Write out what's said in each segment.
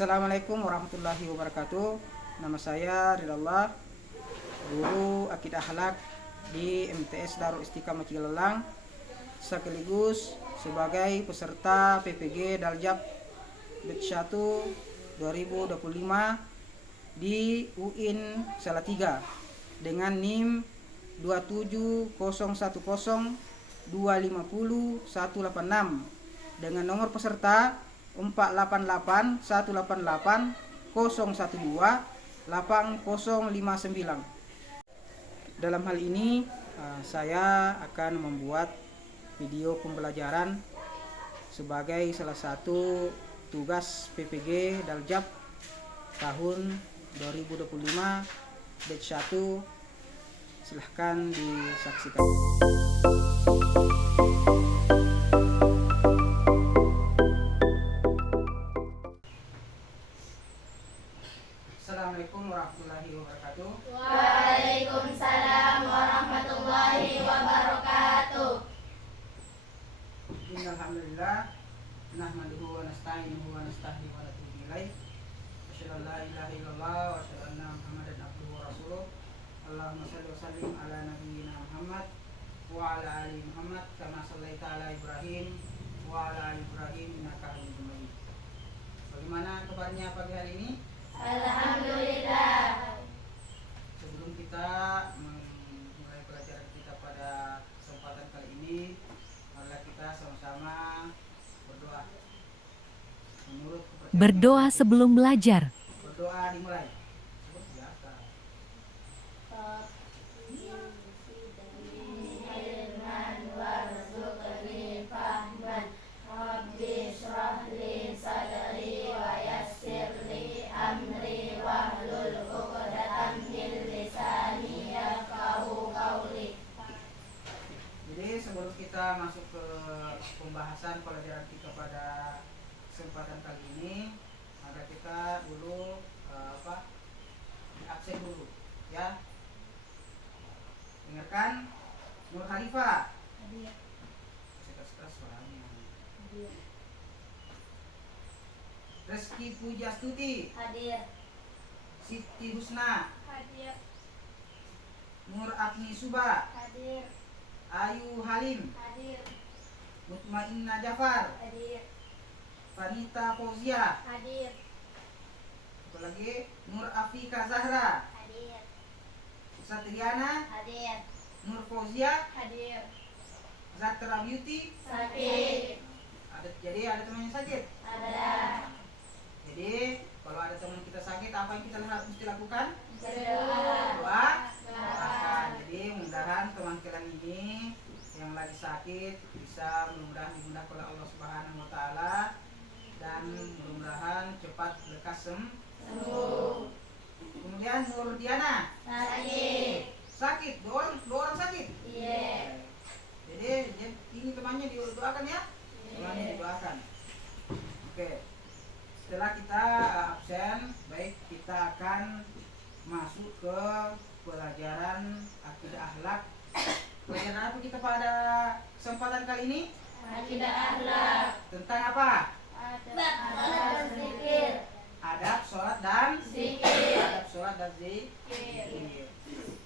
Assalamualaikum warahmatullahi wabarakatuh. Nama saya Ridallah, guru Akidah Akhlak di MTS Darul Istiqamah Cilelang, sekaligus sebagai peserta PPG Daljab Batch 1 2025 di UIN Salatiga dengan NIM 27010250186 dengan nomor peserta 488188012859. Dalam hal ini saya akan membuat video pembelajaran sebagai salah satu tugas PPG Daljab tahun 2025 batch 1. Silahkan disaksikan. Assalamualaikum warahmatullahi wabarakatuh. Waalaikumsalam warahmatullahi wabarakatuh. Innalhamdulillah nahmaduhu wa nasta'inuhu wa nasta'hdihi wa natubu ilaih. Asyhadu an la ilaha illallah wa asyhadu anna Muhammadan abduhu wa rasuluh. Allahumma shalli wa sallim ala nabiyyina Muhammad wa ala ali Muhammad kama shallaita ala Ibrahim wa ala ali Ibrahim innaka Hamidum Majid. Bagaimana kabarnya pagi hari ini? Alhamdulillah. Sebelum kita memulai pelajaran kita pada kesempatan kali ini, marilah kita sama-sama berdoa. Menurut kepercayaan Berdoa sebelum belajar. berdoa dimulai. Seperti biasa. Rabbi shrah li sadri wa yassir li amri wahlul 'uqdatam min lisani yafqahu qawli. Jadi sebelum kita masuk ke pembahasan pelajaran kita pada kesempatan kali ini, maka kita dulu di absen dulu, ya. Dengarkan. Nur Khalifah. Keras-keras suaranya. Reski Pujastuti. Hadir. Siti Husna. Hadir. Nur Agni Suba. Hadir. Ayu Halim. Hadir. Mutmainna Jafar. Hadir. Vanita Fauzia. Hadir. Apalagi Nur Afika Zahra. Hadir. Satriana. Hadir. Nur Fauzia. Hadir. Zatra Beauty. Sakit. Jadi ada teman yang sakit. Ada. Jadi kalau ada teman kita sakit, apa yang kita mesti lakukan? Berdoa. Doakan. Jadi mudah-mudahan teman kalian ini yang lagi sakit bisa mudah-mudahan dimudahkan oleh Allah Subhanahu wa taala dan mudah-mudahan cepat lekas sembuh. Kemudian Nur Diana. Sakit. Dua orang sakit. Iya. Jadi ini temannya didoakan ya. Temannya didoakan. Oke. Setelah kita absen, baik kita akan masuk ke pelajaran akidah akhlak. Pelajaran apa kita pada kesempatan kali ini? Akidah akhlak. Tentang apa? Adab berzikir. Adab, sholat dan Zikir. Adab, sholat dan zikir.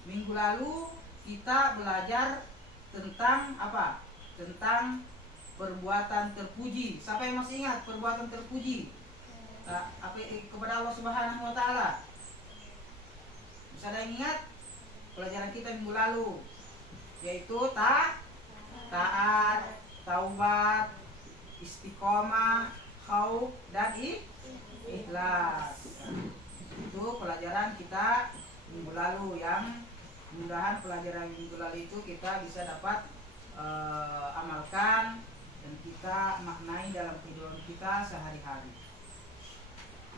Minggu lalu kita belajar tentang apa? Tentang perbuatan terpuji. Siapa yang masih ingat perbuatan terpuji? Kepada Allah Subhanahu wa taala. Bisa ada yang ingat pelajaran kita minggu lalu, yaitu taat, taubat, istiqomah, khauf dan ikhlas. Itu pelajaran kita minggu lalu yang mudah-mudahan pelajaran minggu lalu itu kita bisa dapat amalkan dan kita maknai dalam kehidupan kita sehari-hari.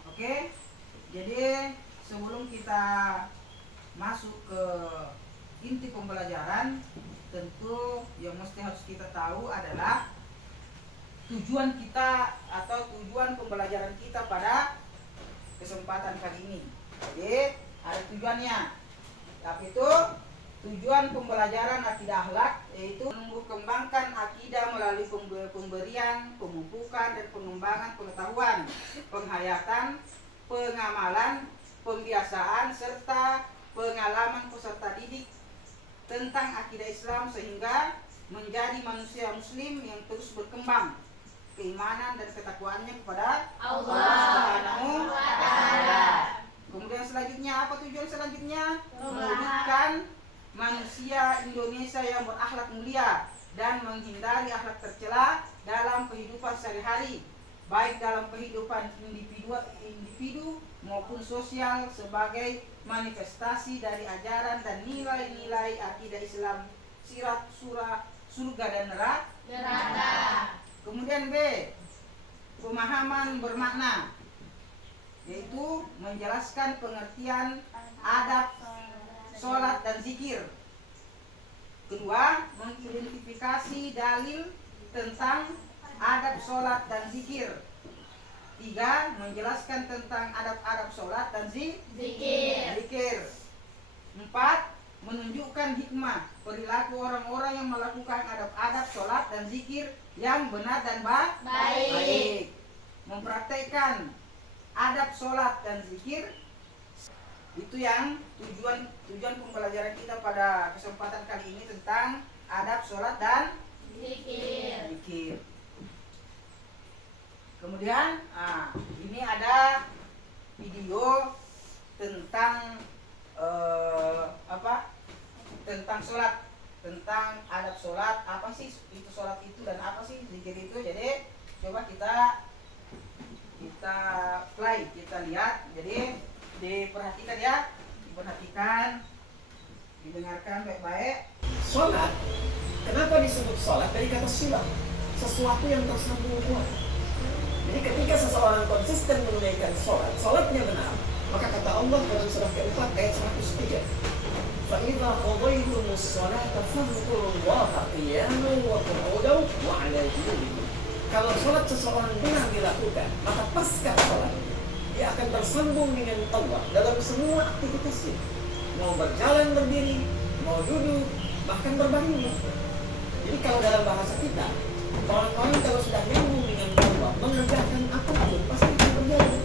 Oke, jadi sebelum kita masuk ke inti pembelajaran, tentu yang mesti harus kita tahu adalah tujuan kita atau tujuan pembelajaran kita pada kesempatan kali ini. Jadi ada tujuannya. Tapi itu tujuan pembelajaran akidah akhlak yaitu mengembangkan akidah melalui melalui pemberian, pemupukan, dan pengembangan pengetahuan, penghayatan, pengamalan, pembiasaan, serta pengalaman peserta didik tentang akidah Islam sehingga menjadi manusia muslim yang terus berkembang keimanan dan ketakwaannya kepada Allah Subhanahu wa Ta'ala. Kemudian selanjutnya, apa tujuan selanjutnya? Mewujudkan manusia Indonesia yang berakhlak mulia dan menghindari akhlak tercela dalam kehidupan sehari-hari, baik dalam kehidupan individu maupun sosial sebagai manifestasi dari ajaran dan nilai-nilai akidah Islam, sirat, surga dan neraka. Kemudian B, pemahaman bermakna, yaitu menjelaskan pengertian adab sholat dan zikir. Kedua, mengidentifikasi dalil tentang adab sholat dan zikir. Tiga, menjelaskan tentang adab-adab sholat dan zikir. Empat, menunjukkan hikmah perilaku orang-orang yang melakukan adab-adab sholat dan zikir yang benar dan baik. Mempraktekkan adab sholat dan zikir. Itu yang tujuan pembelajaran kita pada kesempatan kali ini tentang adab sholat dan zikir. Kemudian ini ada video tentang tentang sholat, tentang adab sholat, apa sih itu sholat itu dan apa sih zikir itu. Jadi coba kita play, kita lihat. Jadi diperhatikan ya, didengarkan baik-baik. Sholat, kenapa disebut sholat? Dari kata sholat, sesuatu yang tersambung kuat. Jadi ketika seseorang konsisten menunaikan sholat, sholatnya benar, maka kata Allah dalam surah ke-4 ayat 103, فَإِذَا قَضَيْتُمُ الصَّلَاةَ فَاذْكُرُوا اللَّهَ قِيَامًا وَقُعُودًا وَعَلَى جُنُوبِكُم. Kalau sholat seseorang benar dilakukan, maka pasca sholat dia akan tersambung dengan Allah dalam semua aktivitasnya. Mau berjalan berdiri, mau duduk, bahkan berbaring. Jadi kalau dalam bahasa kita, orang-orang kalau sudah nyambung dengan Allah, mengerjakan apapun pasti akan berjalan.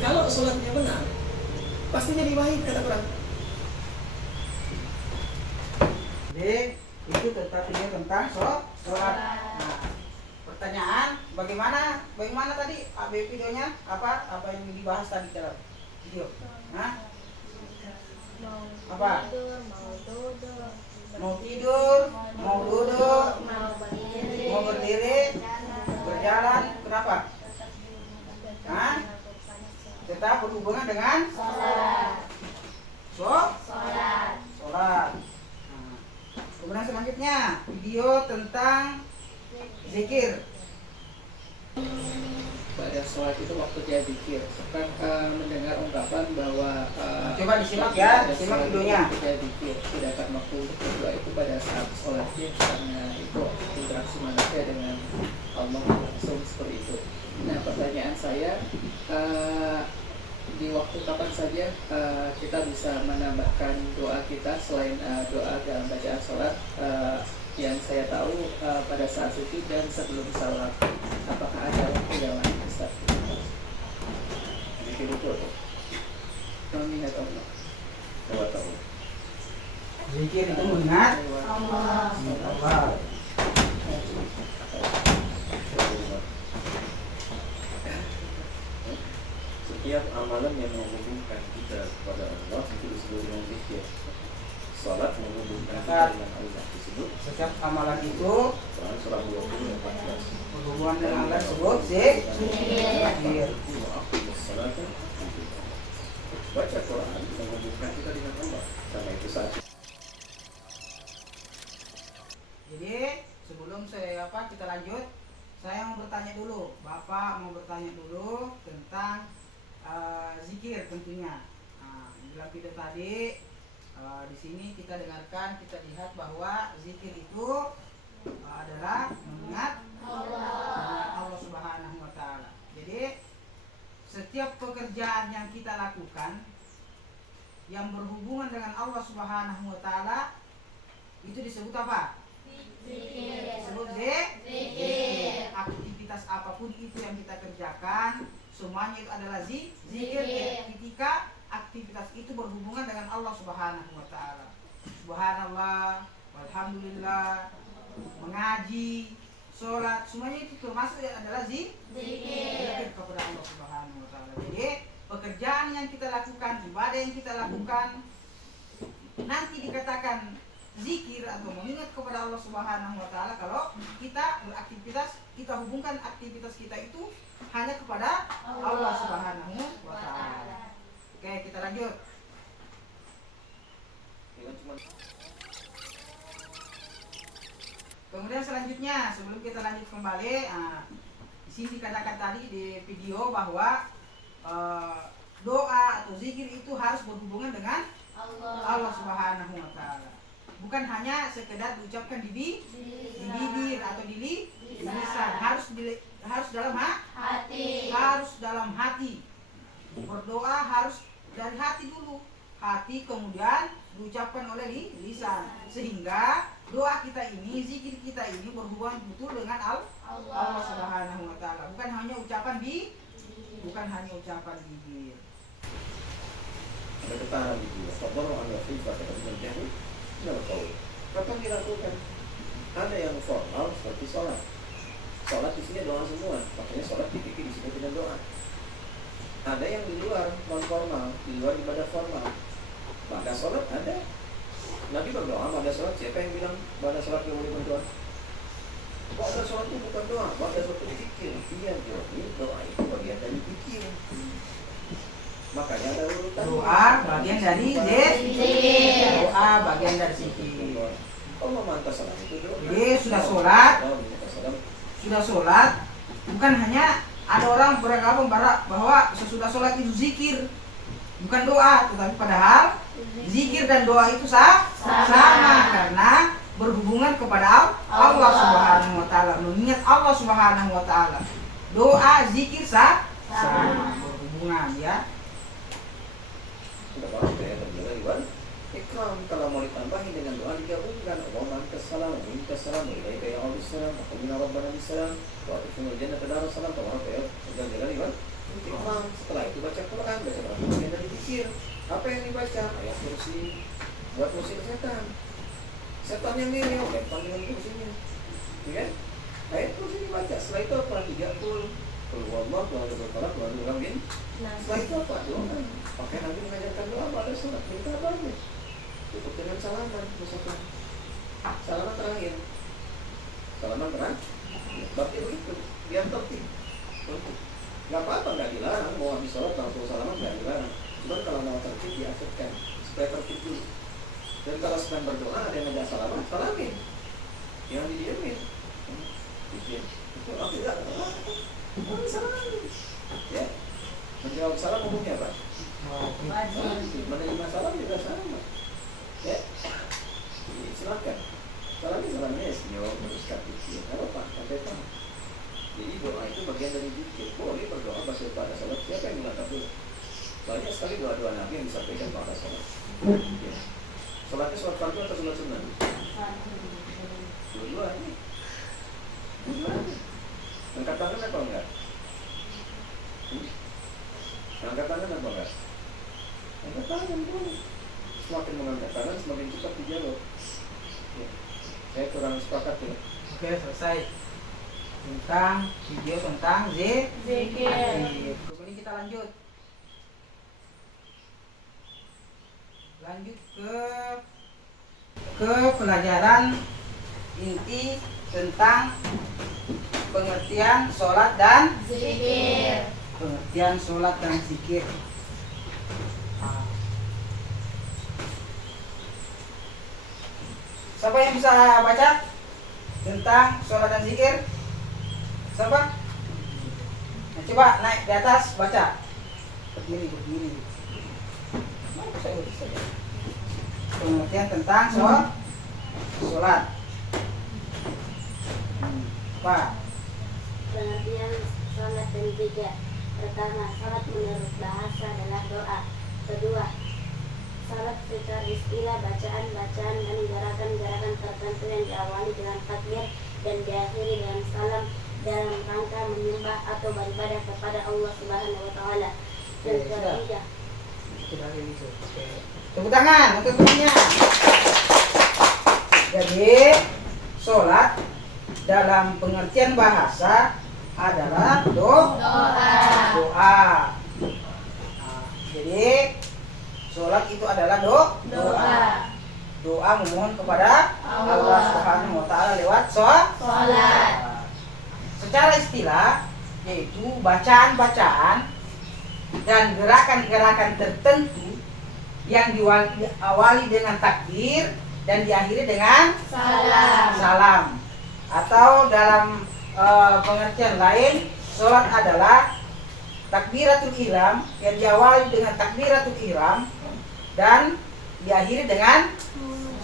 Kalau sholatnya benar, pasti jadi baik, kata orang. Jadi itu tentang sholat. Nah, pertanyaan, bagaimana tadi videonya? Apa yang dibahas tadi dalam video? Apa? Mau tidur, mau duduk, mau berdiri, berjalan, kenapa? Tetap berhubungan dengan sholat. Kemudian selanjutnya video tentang zikir. Pada sholat itu waktu dia zikir, suka mendengar ungkapan bahwa coba disimak ya, disimak videonya. Dia zikir, sedangkan waktu berdoa itu pada saat sholatnya, karena itu interaksi manusia dengan Allah langsung seperti itu. Nah, pertanyaan saya, di waktu kapan saja kita bisa menambahkan doa kita selain doa dalam bacaan sholat? Yang saya tahu pada saat sujud dan sebelum salat, apakah ada waktu yang lain, Ustaz? Zikir itu apa? Mengingat Allah. Coba tahu. Zikir itu mengingat Allah. Setiap amalan yang menghubungkan kita kepada Allah itu disebut dengan zikir. Salat menghubungkan kita dengan Allah disebut. Setiap amalan itu Quran surah 20 ayat 14. berhubungan dengan Allah disebut zikir. Baca Quran menghubungkan kita dengan Allah. Karena itu saja. Jadi sebelum kita lanjut, saya mau bertanya dulu. Bapak mau bertanya dulu tentang zikir tentunya. Dalam video tadi di sini kita dengarkan, kita lihat bahwa zikir itu adalah mengingat Allah Subhanahu wa Ta'ala. Jadi setiap pekerjaan yang kita lakukan yang berhubungan dengan Allah Subhanahu wa Ta'ala itu disebut apa? Disebut zikir. semuanya itu adalah zikir ketika aktivitas itu berhubungan dengan Allah Subhanahu wa taala. Subhanallah, walhamdulillah, mengaji, sholat, semuanya itu termasuk adalah zikir kepada Allah Subhanahu wa taala. Jadi pekerjaan yang kita lakukan, ibadah yang kita lakukan nanti dikatakan zikir atau mengingat kepada Allah Subhanahu wa taala kalau kita beraktivitas, kita hubungkan aktivitas kita itu hanya kepada Allah Subhanahu wa taala. Oke, kita lanjut. Kemudian selanjutnya, sebelum kita lanjut kembali, di sini dikatakan tadi di video bahwa doa atau zikir itu harus berhubungan dengan Allah Subhanahu wa taala. Bukan hanya sekedar diucapkan di bibir atau di lisan, harus dalam hati. Harus dalam hati. Berdoa harus dari hati dulu. Hati kemudian diucapkan oleh lisan, sehingga doa kita ini, zikir kita ini berhubungan betul dengan Allah Subhanahu wa taala, bukan hanya ucapan bibir. Ada ketahanan di jiwa. Fadharu an khifat dan jahil dalam qaul. Kapan dilakukan? Ada yang formal seperti sholat. Sholat di sini doa semua, makanya sholat dipikir disebut dengan doa. Ada yang di luar non formal, di luar ibadah formal. Pada sholat ada. Nabi berdoa pada sholat. Siapa yang bilang pada sholat yang boleh berdoa? Pada sholat itu bukan doa, pada sholat itu zikir. Iya, jadi doa itu bagian dari zikir. Makanya ada urutan. Doa bagian dari zikir. Doa bagian dari zikir. Allah mantas sholat itu doa. Jadi sudah sholat, bukan hanya ada orang beragama bahwa sesudah sholat itu zikir, bukan doa, tetapi padahal zikir dan doa itu sama karena berhubungan kepada Allah Subhanahu wa taala, mengingat Allah Subhanahu wa taala. Doa, zikir sama berhubungan ya. Sudah paham ya, terjaga riwan. Ikram kalau mau ditambahin dengan doa digabungkan. Allahumma antas salam, wa minkas salam, wa ilaika ya Rabbus salam, wa qulna rabbana bisalam, wa atifuna jannata darus salam, tabaraka ya. Terjaga riwan. Ikram, setelah itu baca Quran, baca bagian dari zikir. Apa yang dibaca? Ayat kursi buat musik setan. Setan yang ini, lempar dengan kursinya. Ya kan? Ayat kursi dibaca. Setelah itu apa? 30. Qul huwallahu ahad, Allahu samad, lam yalid walam yulad. Setelah itu apa? Doa. Pakai Nabi mengajarkan doa pada sholat. Kita banyak. Cukup dengan salaman, misalkan. Salaman terakhir. Salaman terakhir. Berarti begitu. Biar tertib. Gak apa-apa, gak dilarang. Mau habis sholat langsung salaman, gak dilarang. Cuma kalau mau tertib diajarkan supaya tertib dulu. Dan kalau sedang berdoa ada yang ngajak salaman, salamin. Yang didiemin. Itu tidak. Orang salamin. Ya. Menjawab salam umumnya apa? Menerima salam juga sama. Ya. Silakan. Salamnya senyum, teruskan zikir. Apa? Sampai paham. Jadi doa itu bagian dari zikir. Boleh berdoa pada salat. Siapa yang mengatakan dulu? Banyak sekali doa-doa Nabi yang disampaikan pada salat. Ya. Salatnya salat fardu atau salat sunnah? Dua-duanya. Angkat tangan apa enggak? Angkat tangan apa enggak? Angkat tangan boleh. Semakin mengangkat tangan semakin cepat dijawab. Ya. Saya kurang sepakat ya. Oke, selesai tentang video tentang zikir. Kemudian kita lanjut ke pelajaran inti tentang pengertian sholat dan zikir. Pengertian sholat dan zikir. Siapa yang bisa baca tentang sholat dan zikir? Siapa? Nah, coba naik di atas baca. Berdiri. Pengertian tentang sholat. Pak. Pengertian sholat dan zikir. Pertama, sholat menurut bahasa adalah doa. Kedua, sholat secara istilah bacaan-bacaan dan gerakan-gerakan tertentu yang diawali dengan takbir dan diakhiri dengan salam dalam rangka menyembah atau beribadah kepada Allah Subhanahu wa taala. Dan Oke, sudah. ketiga, Sudah kayak gitu. Oke. Tepuk tangan untuk temannya. Jadi sholat dalam pengertian bahasa adalah doa. Nah, jadi sholat itu adalah doa. Doa memohon kepada Allah Subhanahu wa taala lewat sholat. Secara istilah yaitu bacaan-bacaan dan gerakan-gerakan tertentu yang diawali dengan takbir dan diakhiri dengan salam. Atau dalam pengertian lain, sholat adalah takbiratul ihram yang diawali dengan takbiratul ihram dan diakhiri dengan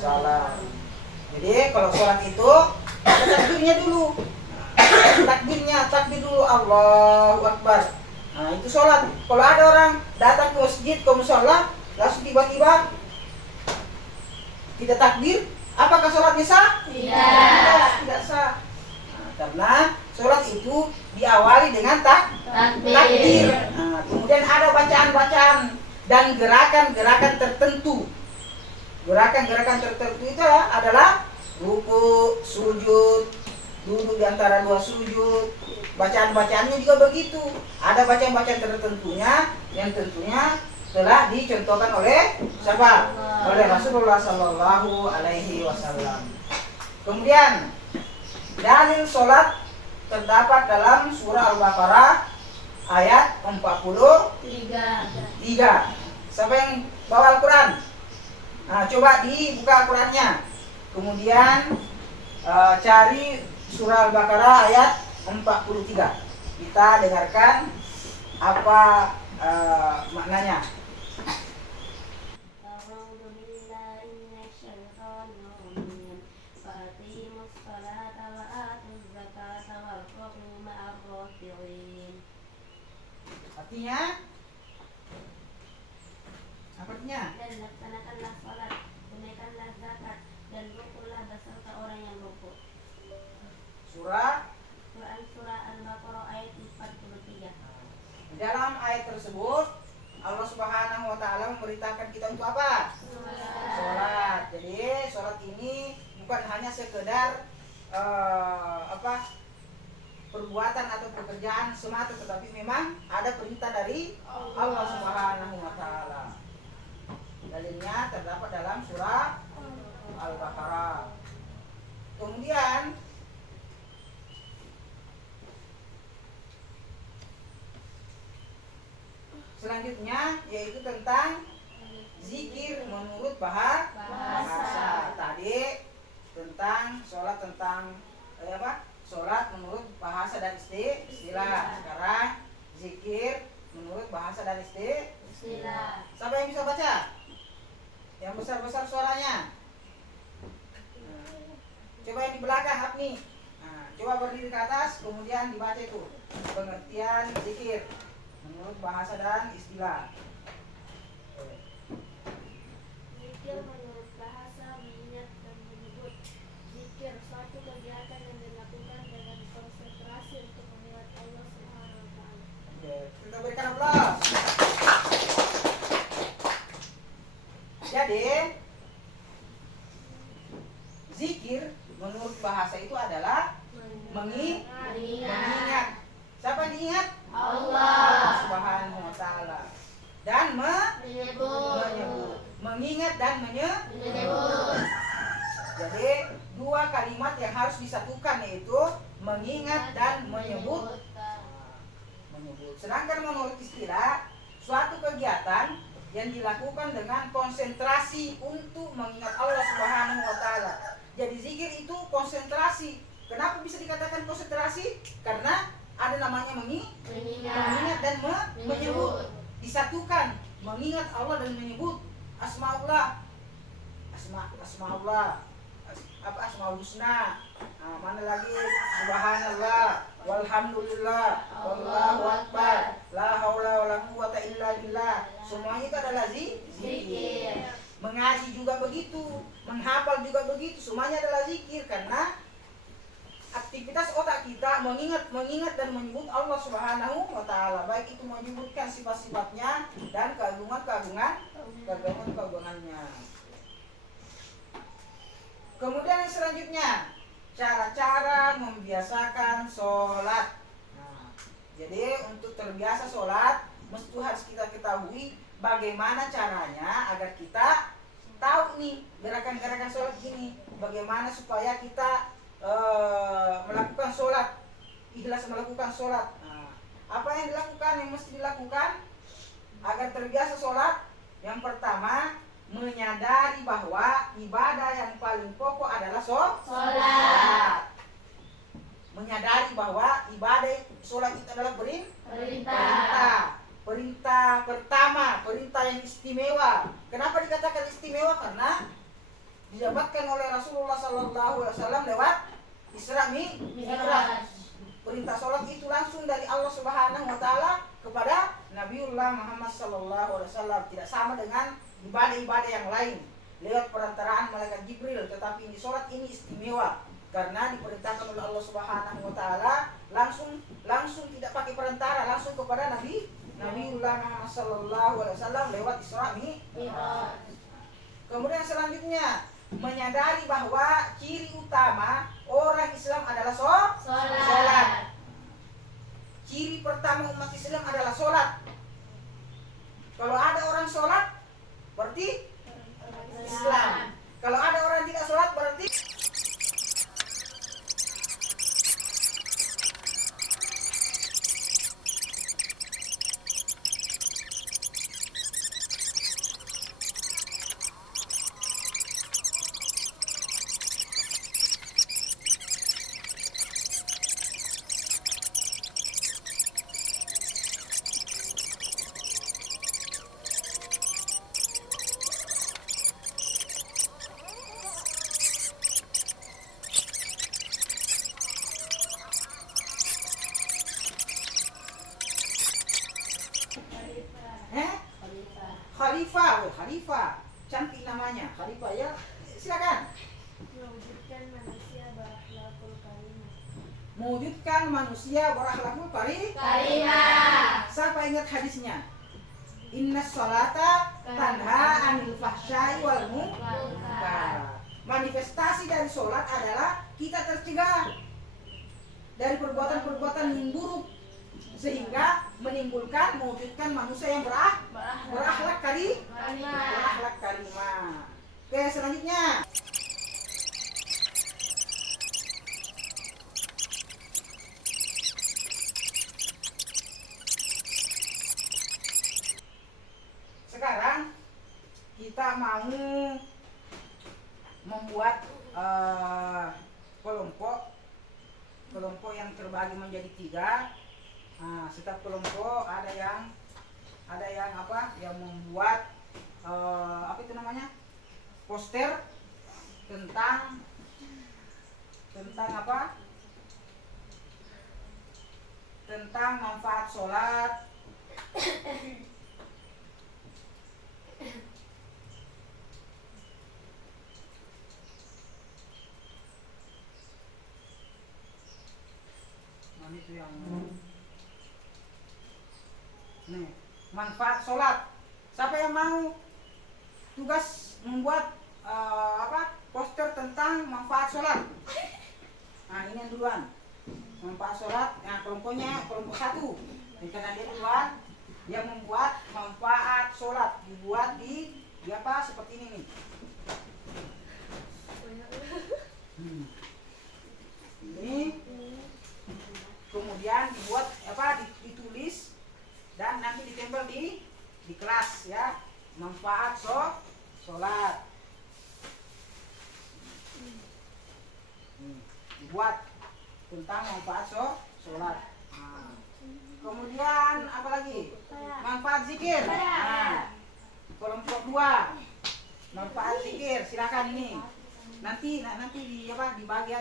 salam. Jadi kalau sholat itu ada takbirnya dulu. Takbir dulu, Allahu Akbar. Nah itu sholat. Kalau ada orang datang ke masjid, ke musola, langsung tiba-tiba tidak takbir, apakah sholatnya sah? Tidak sah. Nah, karena sholat itu diawali dengan takbir. Nah, kemudian ada bacaan-bacaan dan gerakan-gerakan tertentu. Gerakan-gerakan tertentu itu adalah ruku, sujud, duduk di antara dua sujud. Bacaan-bacaannya juga begitu. Ada bacaan-bacaan tertentunya yang tentunya telah dicontohkan oleh siapa? Oleh Rasulullah Sallallahu Alaihi Wasallam. Kemudian dalil sholat terdapat dalam surah Al-Baqarah ayat 43. Siapa yang bawa Al-Quran? Nah, coba dibuka Al-Qurannya. Kemudian cari surah Al-Baqarah ayat 43. Kita dengarkan apa maknanya. A'udzu billahi minasyaitonir rajim. Faqimus sholata wa atuz zakata warka'u ma'ar raki'in. Artinya? Apa artinya? Dan laksanakanlah sholat, tunaikanlah zakat, dan rukulah beserta orang yang rukuk. Surah. Quran surah Al-Baqarah ayat 43. Di dalam ayat tersebut Allah Subhanahu wa taala memberitakan kita untuk apa? Sholat. Jadi sholat ini bukan hanya sekedar perbuatan atau pekerjaan semata, tetapi memang ada perintah dari Allah Subhanahu wa taala. Dalilnya terdapat dalam surah Al-Baqarah. Kemudian selanjutnya yaitu tentang zikir menurut bahasa. Tadi tentang sholat, tentang sholat menurut bahasa dan istilah. Sekarang zikir menurut bahasa dan istilah. Siapa yang bisa baca? Yang besar-besar suaranya. Coba yang di belakang, Abni. Nah, coba berdiri ke atas, kemudian dibaca itu pengertian zikir menurut bahasa dan istilah. Zikir menurut bahasa mengingat dan menyebut. Zikir suatu kegiatan yang dilakukan dengan konsentrasi untuk mengingat Allah Subhanahu wa taala. Oke, kita berikan aplaus. Jadi zikir menurut bahasa itu adalah mengingat. Siapa yang diingat? Allah Subhanahu wa taala. Dan menyebut. Mengingat dan menyebut. Jadi dua kalimat yang harus disatukan, yaitu mengingat dan menyebut. Sedangkan menurut istilah, suatu kegiatan yang dilakukan dengan konsentrasi untuk mengingat Allah Subhanahu wa taala. Jadi zikir itu konsentrasi. Kenapa bisa dikatakan konsentrasi? Karena ada namanya mengingat dan menyebut. Disatukan, mengingat Allah dan menyebut asmaullah. Asmaullah. Asmaul husna. Nah, mana lagi? Subhanallah, walhamdulillah, wallahu akbar, la haula wala quwata illa billah. Semuanya itu adalah zikir. Mengaji juga begitu, menghafal juga begitu, semuanya adalah zikir karena aktivitas aktivitas otak kita mengingat dan menyebut Allah Subhanahu wa taala, baik itu menyebutkan sifat-sifatnya dan keagungannya. Kemudian yang selanjutnya, cara-cara membiasakan sholat. Nah, jadi untuk terbiasa sholat, mesti harus kita ketahui bagaimana caranya agar kita tahu nih gerakan-gerakan sholat ini, bagaimana supaya kita melakukan sholat, ikhlas melakukan sholat. Nah, apa yang dilakukan, yang mesti dilakukan agar terbiasa sholat? Yang pertama, menyadari bahwa ibadah yang paling pokok adalah sholat. Menyadari bahwa ibadah sholat itu adalah perintah. Perintah pertama, perintah yang istimewa. Kenapa dikatakan istimewa? Karena dijabatkan oleh Rasulullah SAW lewat Isra Mi'raj. Perintah sholat itu langsung dari Allah Subhanahu wa taala kepada Nabiullah Muhammad SAW. Tidak sama dengan ibadah-ibadah yang lain lewat perantaraan malaikat Jibril, tetapi ini sholat ini istimewa karena diperintahkan oleh Allah Subhanahu wa taala langsung tidak pakai perantara, langsung kepada Nabiullah Muhammad SAW lewat Isra Mi'raj. Kemudian selanjutnya, menyadari bahwa ciri utama orang Islam adalah sholat. Ciri pertama umat Islam adalah sholat. Kalau ada orang sholat, berarti Islam. Kalau ada orang tidak sholat, berarti Khalifah, cantik namanya, Khalifah ya. Silakan. Mewujudkan manusia berakhlakul karimah. Mewujudkan manusia berakhlakul karimah. Siapa ingat hadisnya? Inna sholata tanha anil fahsyai wal munkar. Manifestasi dari sholat adalah kita tercegah dari perbuatan-perbuatan yang buruk, sehingga mewujudkan manusia yang berakhlak karimah. Oke, selanjutnya. Sekarang kita mau membuat kelompok yang terbagi menjadi 3. Nah, setiap kelompok ada yang membuat apa itu namanya, poster tentang apa? Tentang manfaat sholat. Nah, itu yang nih, manfaat sholat. Siapa yang mau tugas membuat poster tentang manfaat sholat? Nah, ini yang duluan. Manfaat sholat. Nah, kelompok 1. Dan karena dia duluan, dia membuat manfaat sholat. Dibuat di apa? Seperti ini nih. Ini kemudian dibuat ditulis dan nanti ditempel di kelas ya, manfaat sholat. Dibuat tentang manfaat sholat. Nah, kemudian apa lagi? Manfaat zikir. Nah, kelompok 2, manfaat zikir. Silakan ini. Nanti dibagi ya.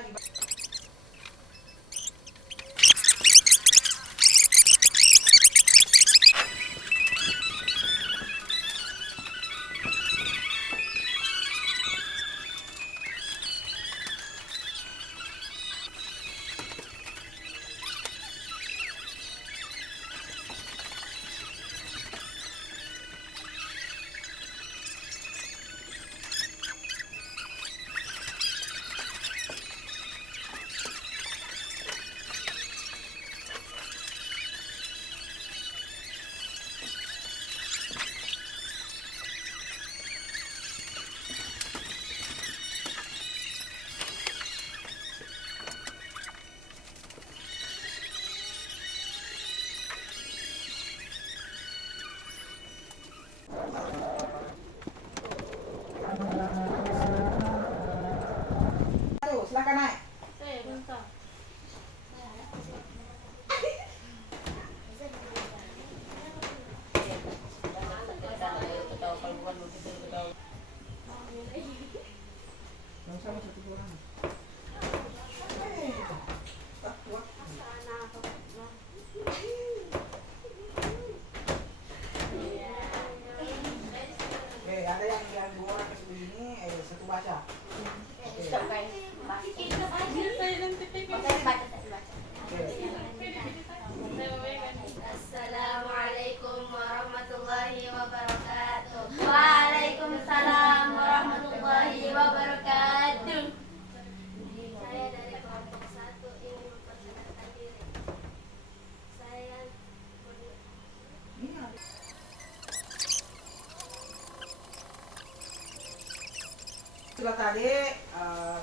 sudah tadi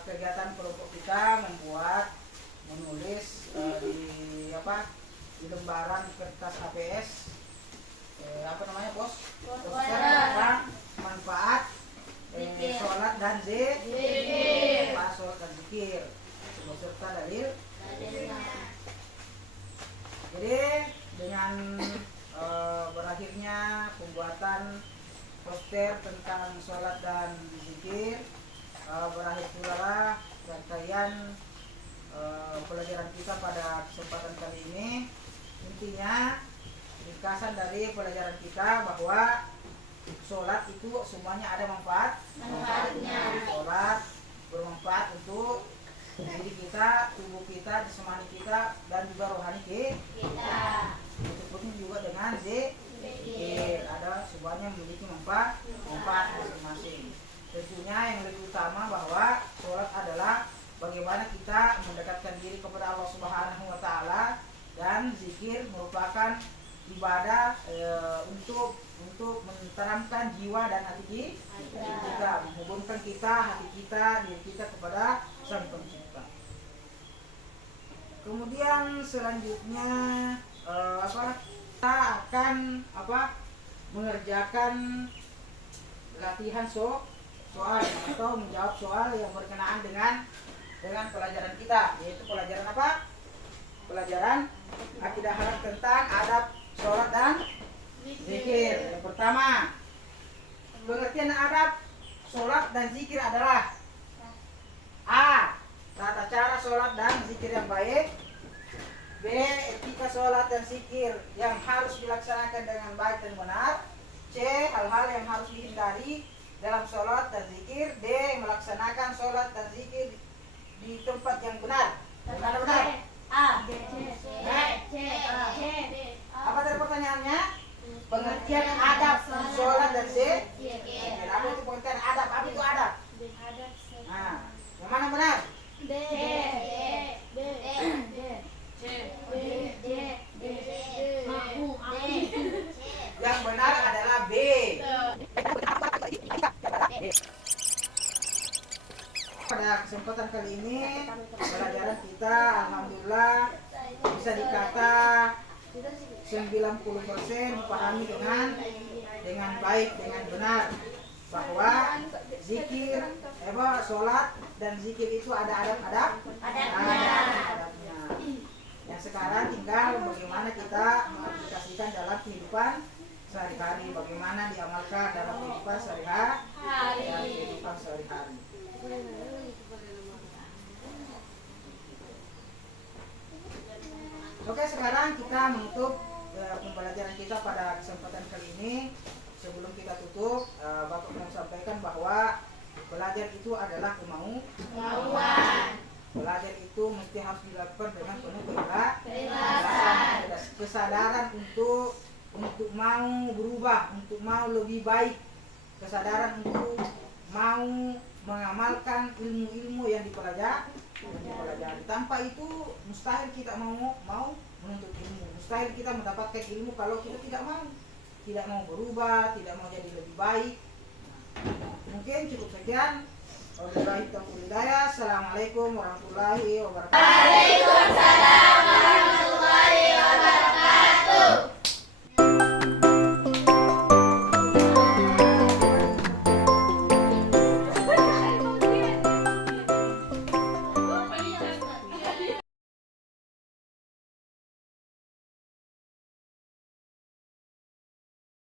kegiatan kelompok kita membuat, menulis di lembaran kertas HPS apa namanya bos? Poster tentang manfaat sholat dan zikir, manfaat sholat dan zikir beserta dalil. Jadi dengan berakhirnya pembuatan poster tentang sholat dan zikir, berakhir pula rangkaian pelajaran kita pada kesempatan kali ini. Intinya ringkasan dari pelajaran kita bahwa sholat itu semuanya ada manfaatnya. Sholat bermanfaat untuk diri kita, tubuh kita, jasmani kita, dan juga rohani kita. Seperti juga dengan zikir, ada semuanya memiliki manfaat masing-masing. Tentunya yang lebih utama bahwa sholat adalah bagaimana kita mendekatkan diri kepada Allah Subhanahu wa Ta'ala, dan zikir merupakan ibadah untuk menenteramkan jiwa dan hati kita, menghubungkan kita, hati kita, diri kita kepada Sang Pencipta. Kemudian selanjutnya kita akan mengerjakan latihan soal atau menjawab soal yang berkenaan dengan pelajaran kita, yaitu pelajaran apa? Pelajaran akidah halal tentang adab sholat dan zikir. Yang pertama, pengertian adab sholat dan zikir adalah: A. Tata cara sholat dan zikir yang baik. B. Etika sholat dan zikir yang harus dilaksanakan dengan baik dan benar. C. Hal-hal yang harus dihindari dalam sholat dan zikir. D. Melaksanakan sholat dan zikir di tempat yang benar. Mana benar? A. Apa tadi pertanyaannya? Pengertian adab sholat dan zikir. Apa itu pengertian adab? Apa itu adab? Nah, yang mana benar? Yang benar adalah B. Pada kesempatan kali ini pelajaran kita alhamdulillah bisa dikata 90% dipahami dengan baik, dengan benar, bahwa zikir, sholat dan zikir itu ada adabnya. Yang sekarang tinggal bagaimana kita mengaplikasikan dalam kehidupan sehari-hari, bagaimana diamalkan dalam kehidupan sehari-hari. Oke, sekarang kita menutup pembelajaran kita pada kesempatan kali ini. Sebelum kita tutup, Bapak mau sampaikan bahwa belajar itu adalah kemauan. Belajar itu mesti harus dilakukan dengan penuh keikhlasan, kesadaran untuk mau berubah, untuk mau lebih baik, kesadaran untuk mau mengamalkan ilmu-ilmu yang dipelajari. Tanpa itu mustahil kita mau menuntut ilmu, mustahil kita mendapatkan ilmu kalau kita tidak mau berubah, tidak mau jadi lebih baik. Mungkin cukup sekian. Assalamualaikum warahmatullahi wabarakatuh. Waalaikumsalam warahmatullahi